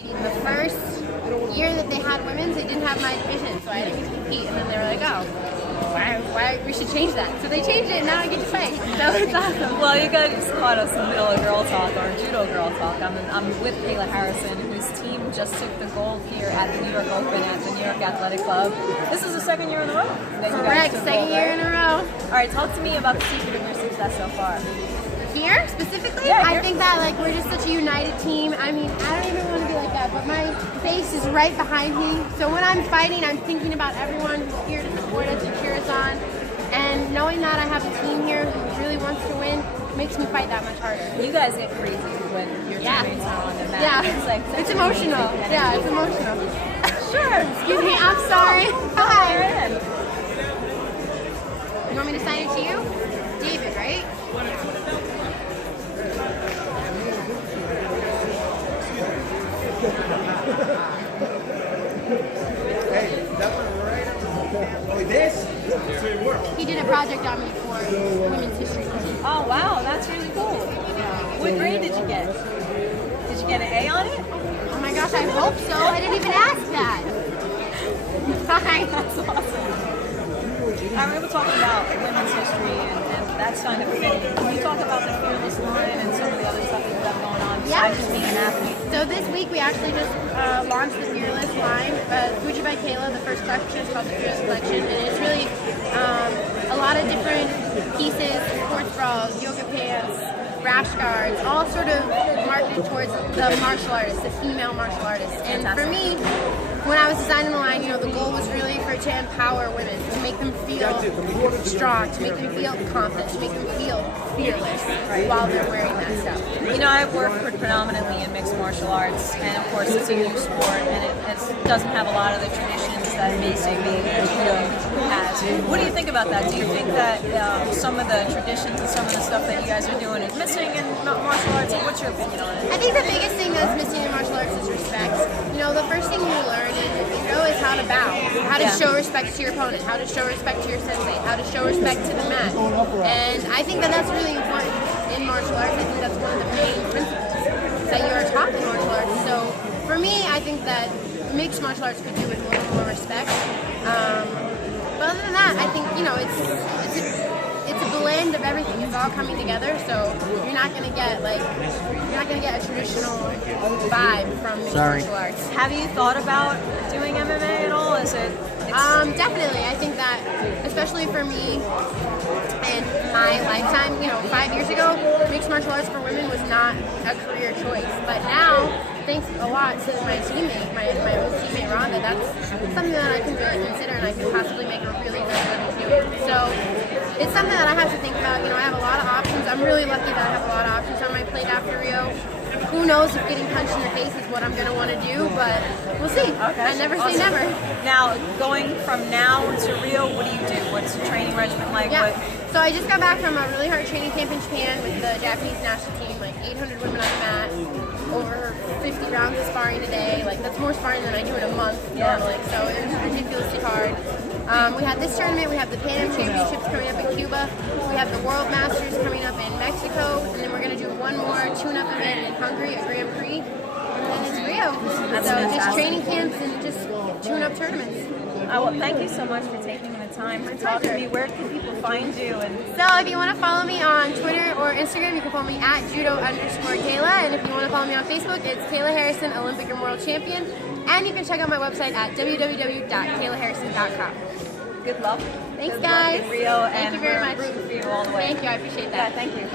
The first year that they had women's, they didn't have my division, so I didn't get to compete. And then they were like, oh, why we should change that. So they changed it, and now I get to fight. So it's awesome. Well, you guys caught us in the middle of girl talk, or judo girl talk. I'm with Kayla Harrison, whose team just took the gold here at the New York Open at the New York Athletic Club. This is the second year in a row. Correct, second year in a row. All right, talk to me about the secret of your success so far. Here, specifically? Yeah, I think that we're just such a united team. I mean, I don't even want to be like that, but my face is right behind me. So when I'm fighting, I'm thinking about everyone who's here to support us and cheer us on. And knowing that I have a team here who really wants to win makes me fight that much harder. You guys get crazy when your teammates are on the mat. Yeah, it's emotional. Yeah, it's emotional. Sure. Excuse me, I'm sorry. Hi. You want me to sign it to you? David, right? Hey, that one right on this? He did a project on me for Women's History Month. Oh wow, that's really cool. What grade did you get? Did you get an A on it? Oh my gosh, I hope so. I didn't even ask that. Hi. That's awesome. I remember talking about women's history and that kind of thing. Can you talk about the Fearless line and some of the other stuff that you have going on besides just being an athlete? So this week we actually just launched the Fearless line. Fuji by Kayla, the first collection is called the Fearless Collection, and it's really a lot of different pieces, sports bras, yoga pants, rash guards, all sort of marketed towards the martial artist, the female martial artist. And for me, when I was designing the line, the goal was really for it to empower women, to make them feel strong, to make them feel confident, to make them feel fearless while they're wearing that stuff. I work predominantly in mixed martial arts, and of course it's a new sport, and it doesn't have a lot of the traditions that basically judo has. What do you think about that? Do you think that some of the traditions and some of the stuff that you guys are doing is missing in martial arts? And what's your opinion on it? I think the biggest thing that's missing in martial arts is respect. The first thing you learn in judo is how to bow, how to show respect to your opponent, how to show respect to your sensei, how to show respect to the mat. And I think that that's really important in martial arts. I think that's one of the main principles that you are taught in martial arts. So for me, I think that mixed martial arts could do with a little more respect. But other than that, I think it's a blend of everything. It's all coming together. So you're not gonna get a traditional vibe from mixed martial arts. Have you thought about doing MMA at all? Definitely. I think that, especially for me in my lifetime, 5 years ago, mixed martial arts for women was not a career choice. But now, thanks a lot to my teammate, my old teammate Rhonda, that's something that I can really consider and I could possibly make a really good living doing. So it's something that I have to think about. I have a lot of options. I'm really lucky that I have a lot of options on my plate after Rio. Who knows if getting punched in the face is what I'm going to want to do, but we'll see. Okay. I never say never. Now, going from now to Rio, what do you do? What's the training regimen like? Yeah. So I just got back from a really hard training camp in Japan with the Japanese national team, 800 women on the mat, over 50 rounds of sparring a day. That's more sparring than I do in a month normally, so it was ridiculously hard. We had this tournament, we have the Pan Am Championships coming up in Cuba, we have the World Masters coming up in Mexico, and then we're going to do one more tune-up event in Hungary, a Grand Prix, and then it's Rio. So just training camps and just tune-up tournaments. Well, thank you so much for taking the time to talk to me. Where can people find you? So if you want to follow me on Twitter or Instagram, you can follow me at judo_Kayla, and if you want to follow me on Facebook, it's Kayla Harrison, Olympic and World Champion, and you can check out my website at www.kaylaharrison.com. Good luck. Thanks, guys. Good luck in Rio, thank you very much. Rooting for you all the way. Thank you. I appreciate that. Yeah, thank you.